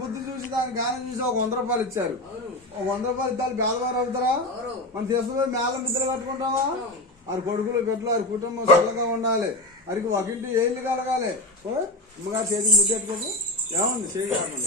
బుద్ధి చూసి దాని గానం చూసి ఒక 100 రూపాయలు ఇచ్చారు. ఒక 100 రూపాయలు ఇద్దాలు పేదవారు అవుతారా? మనం తీసుకుపోయి మేళం బిద్దలు కట్టుకుంటామా? వారి కొడుకులు బిడ్డలు వారి కుటుంబం చల్లగా ఉండాలి. వారికి ఒకింటి ఏళ్ళు కలగాలి. అమ్మగారు చేతికి ముద్దు పెట్టుకోకు ఏముంది చేయి కాకుండా